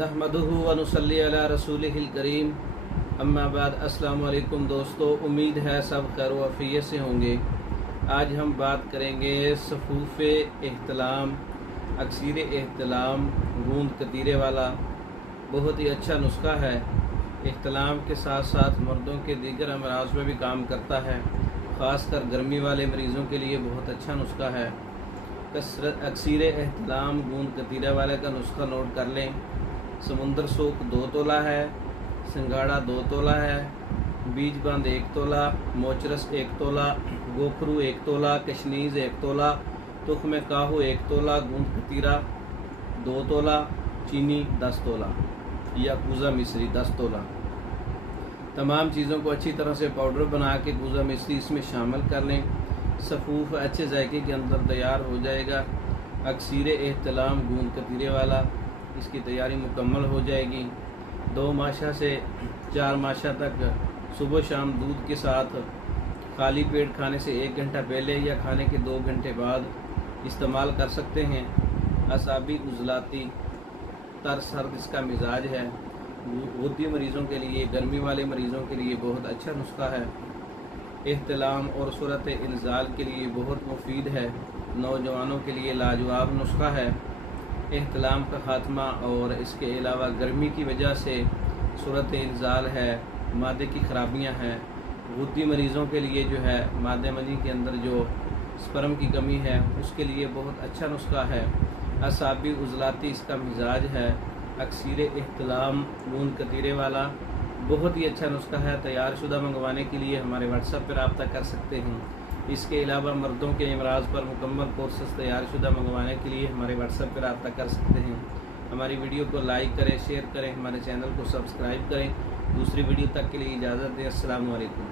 नहमदुहु व नुसल्ली अला रसूलिहिल करीम। अम्मा बाद। अस्सलामु अलैकुम दोस्तों, उम्मीद है सब खैर व आफियत से होंगे। आज हम बात करेंगे सफ़ूफ़ एहतलाम, अक्सीर एहतलाम गूंद कतीरे वाला। बहुत ही अच्छा नुस्खा है। एहतलाम के साथ साथ मर्दों के दीगर अमराज में भी काम करता है। ख़ासकर गर्मी वाले मरीज़ों के लिए बहुत अच्छा नुस्खा है। अक्सीर एहतलाम गूंद कतीरे वाले का नुस्खा नोट कर लें। समुंदर सोख 2 तोला है, सिंगाड़ा 2 तोला है, बीज बंद 1 तोला, मोचरस 1 तोला, गोखरू 1 तोला, कशनीज़ 1 तोला, तुख्म काहू 1 तोला, गूंद कतीरा 2 तोला, चीनी 10 तोला या कूज़ा मिश्री 10 तोला। तमाम चीज़ों को अच्छी तरह से पाउडर बना के कूज़ा मिश्री इसमें शामिल कर लें। सफ़ूफ़ अच्छे जायके के अंदर तैयार हो जाएगा। अक्सीर एहतलाम गूंद कतीरे वाला, इसकी तैयारी मुकम्मल हो जाएगी। 2 माशा से 4 माशा तक सुबह शाम दूध के साथ खाली पेट खाने से 1 घंटा पहले या खाने के 2 घंटे बाद इस्तेमाल कर सकते हैं। असाबी उजलाती तर सर्द इसका मिजाज है। गुर्दी मरीज़ों के लिए, गर्मी वाले मरीज़ों के लिए बहुत अच्छा नुस्खा है। एहतलाम और सूरत इंजाल के लिए बहुत मुफीद है। नौजवानों के लिए लाजवाब नुस्खा है। एहतलाम का ख़ात्मा और इसके अलावा गर्मी की वजह से सूरत इंजाल है, मादे की ख़राबियाँ हैं। गुर्दी मरीज़ों के लिए जो है मादे मनी के अंदर जो स्पर्म की कमी है उसके लिए बहुत अच्छा नुस्खा है। असाबी उजलाती इसका मिजाज है। अक्सीर एहतलाम गूंद कतीरे वाला बहुत ही अच्छा नुस्खा है। तैयार शुदा मंगवाने के लिए हमारे व्हाट्सएप पर रब्ता कर सकते हैं। इसके अलावा मर्दों के अमराज पर मुकम्मल कोर्सेस तैयार शुदा मंगवाने के लिए हमारे व्हाट्सएप पर रब्ता कर सकते हैं। हमारी वीडियो को लाइक करें, शेयर करें, हमारे चैनल को सब्सक्राइब करें। दूसरी वीडियो तक के लिए इजाज़त दें। अस्सलामु अलैकुम।